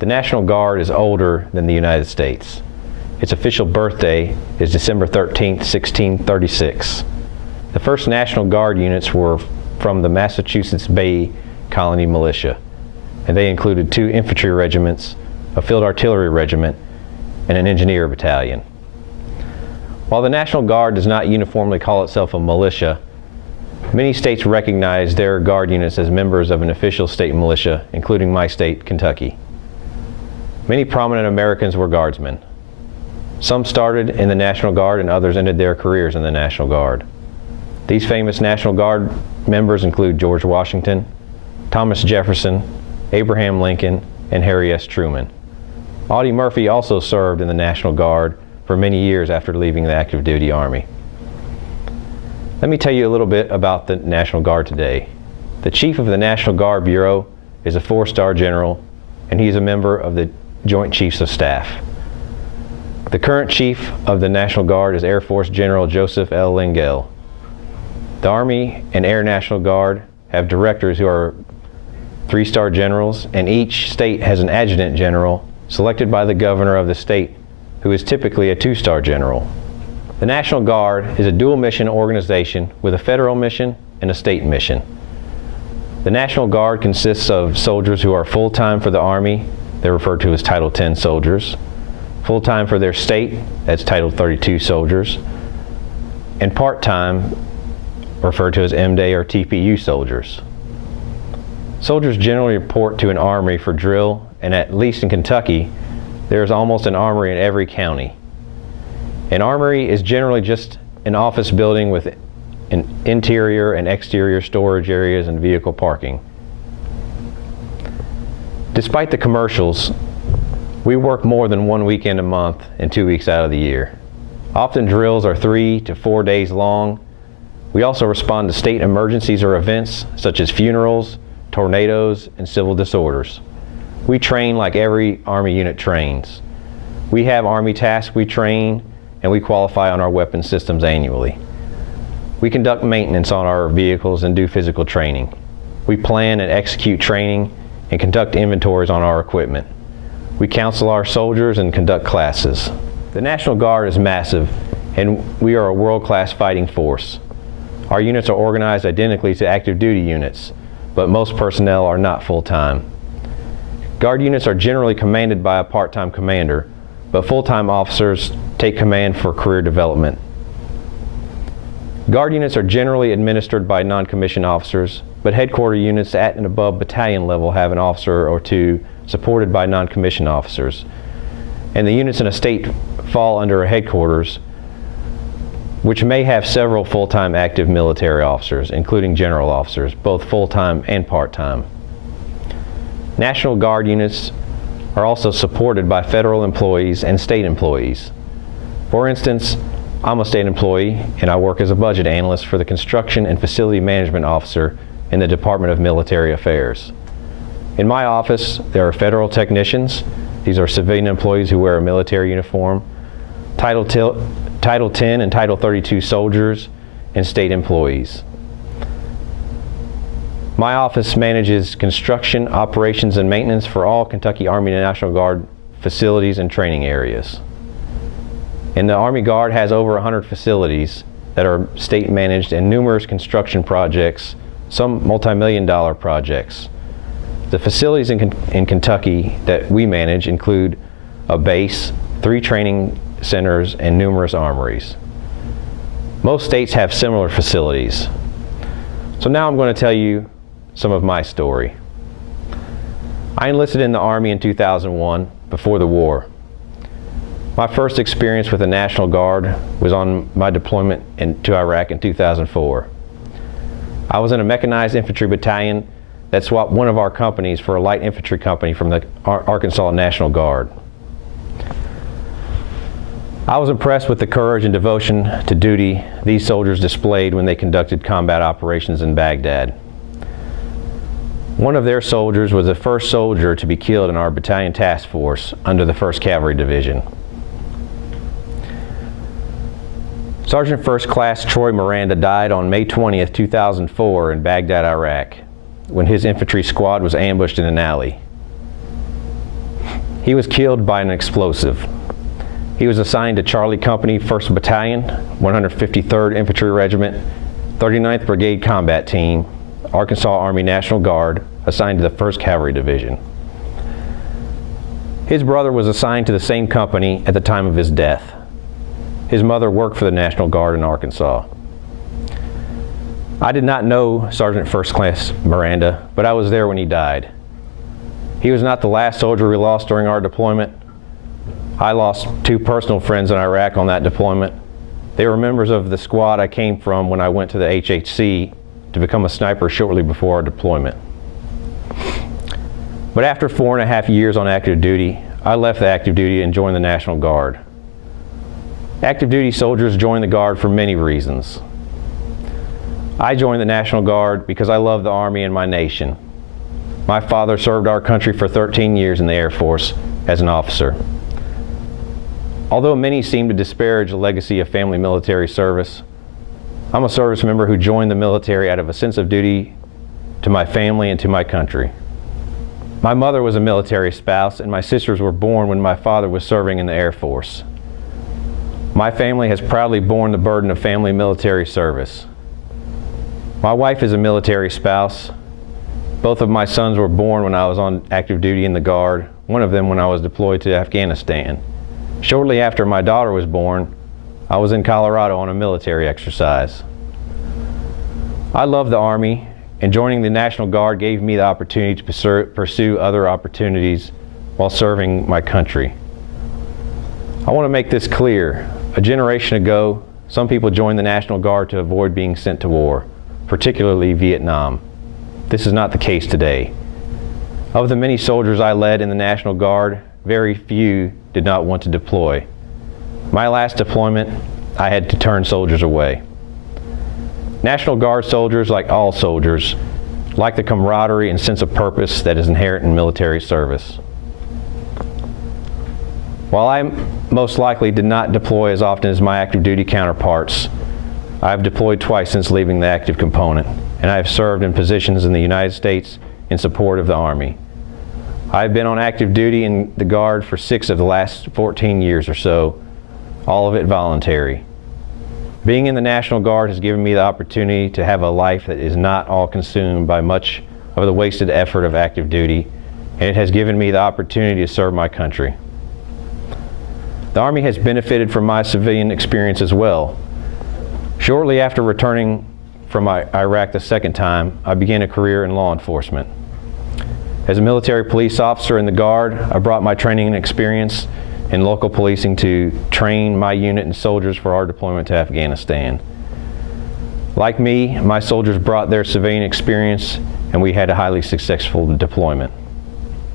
The National Guard is older than the United States. Its official birthday is December 13, 1636. The first National Guard units were from the Massachusetts Bay Colony Militia, and they included 2 infantry regiments, a field artillery regiment, and an engineer battalion. While the National Guard does not uniformly call itself a militia, many states recognize their Guard units as members of an official state militia, including my state, Kentucky. Many prominent Americans were Guardsmen. Some started in the National Guard and others ended their careers in the National Guard. These famous National Guard members include George Washington, Thomas Jefferson, Abraham Lincoln, and Harry S. Truman. Audie Murphy also served in the National Guard for many years after leaving the active duty Army. Let me tell you a little bit about the National Guard today. The Chief of the National Guard Bureau is a 4-star general, and he is a member of the Joint Chiefs of Staff. The current Chief of the National Guard is Air Force General Joseph L. Lengyel. The Army and Air National Guard have directors who are 3-star generals, and each state has an adjutant general selected by the governor of the state, who is typically a 2-star general. The National Guard is a dual mission organization with a federal mission and a state mission. The National Guard consists of soldiers who are full-time for the Army, they're referred to as Title 10 soldiers, full-time for their state, that's Title 32 soldiers, and part-time, referred to as M-Day or TPU soldiers. Soldiers generally report to an armory for drill, and at least in Kentucky, there is almost an armory in every county. An armory is generally just an office building with an interior and exterior storage areas and vehicle parking. Despite the commercials, we work more than 1 weekend a month and 2 weeks out of the year. Often drills are 3 to 4 days long. We also respond to state emergencies or events such as funerals, tornadoes, and civil disorders. We train like every Army unit trains. We have Army tasks we train, and we qualify on our weapon systems annually. We conduct maintenance on our vehicles and do physical training. We plan and execute training and conduct inventories on our equipment. We counsel our soldiers and conduct classes. The National Guard is massive, and we are a world-class fighting force. Our units are organized identically to active duty units, but most personnel are not full-time. Guard units are generally commanded by a part-time commander, but full-time officers take command for career development. Guard units are generally administered by non-commissioned officers, but headquarter units at and above battalion level have an officer or 2 supported by non-commissioned officers. And the units in a state fall under a headquarters, which may have several full-time active military officers, including general officers, both full-time and part-time. National Guard units are also supported by federal employees and state employees. For instance, I'm a state employee and I work as a budget analyst for the Construction and Facility Management Officer in the Department of Military Affairs. In my office, there are federal technicians. These are civilian employees who wear a military uniform, Title 10 and Title 32 soldiers, and state employees. My office manages construction, operations, and maintenance for all Kentucky Army and National Guard facilities and training areas. And the Army Guard has over 100 facilities that are state managed and numerous construction projects, some multi-million-dollar projects. The facilities in Kentucky that we manage include a base, 3 training centers, and numerous armories. Most states have similar facilities. So now I'm going to tell you some of my story. I enlisted in the Army in 2001, before the war. My first experience with the National Guard was on my deployment to Iraq in 2004. I was in a mechanized infantry battalion that swapped one of our companies for a light infantry company from the Arkansas National Guard. I was impressed with the courage and devotion to duty these soldiers displayed when they conducted combat operations in Baghdad. One of their soldiers was the first soldier to be killed in our battalion task force under the 1st Cavalry Division. Sergeant First Class Troy Miranda died on May 20th, 2004 in Baghdad, Iraq, when his infantry squad was ambushed in an alley. He was killed by an explosive. He was assigned to Charlie Company, 1st Battalion, 153rd Infantry Regiment, 39th Brigade Combat Team, Arkansas Army National Guard, assigned to the 1st Cavalry Division. His brother was assigned to the same company at the time of his death. His mother worked for the National Guard in Arkansas. I did not know Sergeant First Class Miranda, but I was there when he died. He was not the last soldier we lost during our deployment. I lost 2 personal friends in Iraq on that deployment. They were members of the squad I came from when I went to the HHC to become a sniper shortly before our deployment. But after 4.5 years on active duty, I left the active duty and joined the National Guard. Active duty soldiers join the Guard for many reasons. I joined the National Guard because I love the Army and my nation. My father served our country for 13 years in the Air Force as an officer. Although many seem to disparage the legacy of family military service, I'm a service member who joined the military out of a sense of duty to my family and to my country. My mother was a military spouse, and my sisters were born when my father was serving in the Air Force. My family has proudly borne the burden of family military service. My wife is a military spouse. Both of my sons were born when I was on active duty in the Guard, one of them when I was deployed to Afghanistan. Shortly after my daughter was born, I was in Colorado on a military exercise. I love the Army, and joining the National Guard gave me the opportunity to pursue other opportunities while serving my country. I want to make this clear. A generation ago, some people joined the National Guard to avoid being sent to war, particularly Vietnam. This is not the case today. Of the many soldiers I led in the National Guard, very few did not want to deploy. My last deployment, I had to turn soldiers away. National Guard soldiers, like all soldiers, like the camaraderie and sense of purpose that is inherent in military service. While I most likely did not deploy as often as my active duty counterparts, I have deployed twice since leaving the active component, and I have served in positions in the United States in support of the Army. I have been on active duty in the Guard for 6 of the last 14 years or so, all of it voluntary. Being in the National Guard has given me the opportunity to have a life that is not all consumed by much of the wasted effort of active duty, and it has given me the opportunity to serve my country. The Army has benefited from my civilian experience as well. Shortly after returning from Iraq the second time, I began a career in law enforcement. As a military police officer in the Guard, I brought my training and experience in local policing to train my unit and soldiers for our deployment to Afghanistan. Like me, my soldiers brought their civilian experience, and we had a highly successful deployment.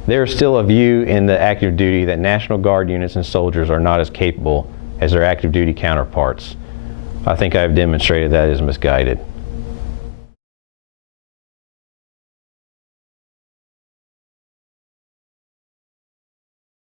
There is still a view in the active duty that National Guard units and soldiers are not as capable as their active duty counterparts. I think I have demonstrated that is misguided.